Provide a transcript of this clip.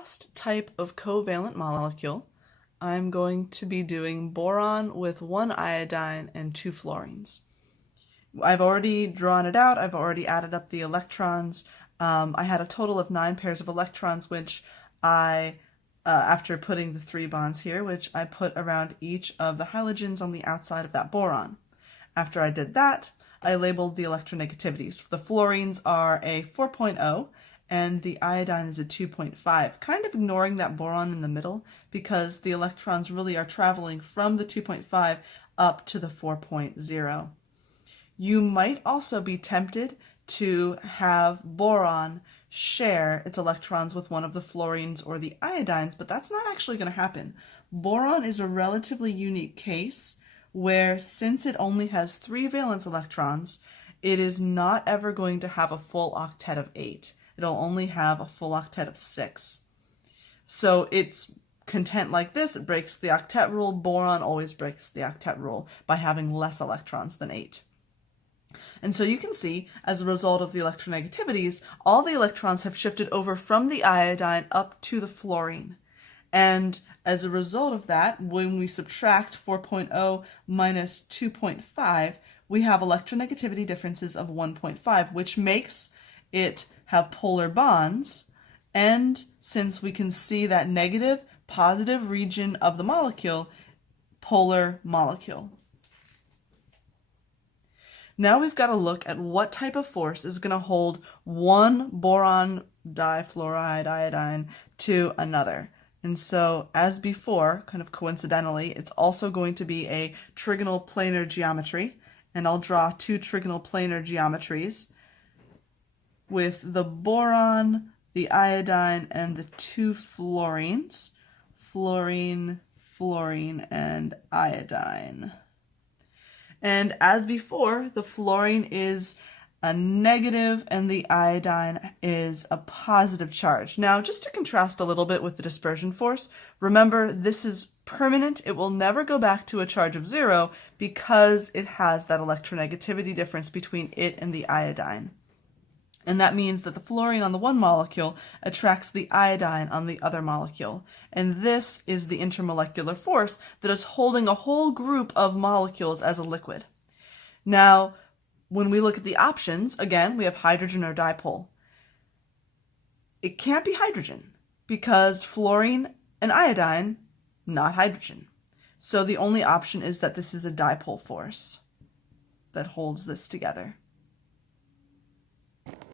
last type of covalent molecule, I'm going to be doing boron with 1 iodine and 2 fluorines. I've already drawn it out. I've already added up the electrons. I had a total of 9 pairs of electrons, which I, after putting the 3 bonds here, which I put around each of the halogens on the outside of that boron. After I did that, I labeled the electronegativities. The fluorines are a 4.0 and the iodine is a 2.5, kind of ignoring that boron in the middle because the electrons really are traveling from the 2.5 up to the 4.0. You might also be tempted to have boron share its electrons with one of the fluorines or the iodines, but that's not actually going to happen. Boron is a relatively unique case where, since it only has 3 valence electrons, it is not ever going to have a full octet of 8. It'll only have a full octet of 6. So it's content like this. It breaks the octet rule. Boron always breaks the octet rule by having less electrons than 8. And so you can see, as a result of the electronegativities, all the electrons have shifted over from the iodine up to the fluorine. And as a result of that, when we subtract 4.0 minus 2.5, we have electronegativity differences of 1.5, which makes it have polar bonds. And since we can see that negative, positive region of the molecule, polar molecule. Now we've got to look at what type of force is going to hold one boron difluoride iodine to another. And so, as before, kind of coincidentally, it's also going to be a trigonal planar geometry. And I'll draw 2 trigonal planar geometries with the boron, the iodine, and the 2 fluorines. Fluorine, fluorine, and iodine. And as before, the fluorine is a negative and the iodine is a positive charge. Now, just to contrast a little bit with the dispersion force, remember this is permanent. It will never go back to a charge of 0 because it has that electronegativity difference between it and the iodine. And that means that the fluorine on the one molecule attracts the iodine on the other molecule. And this is the intermolecular force that is holding a whole group of molecules as a liquid. Now, when we look at the options, again, we have hydrogen or dipole. It can't be hydrogen because fluorine and iodine, not hydrogen. So the only option is that this is a dipole force that holds this together.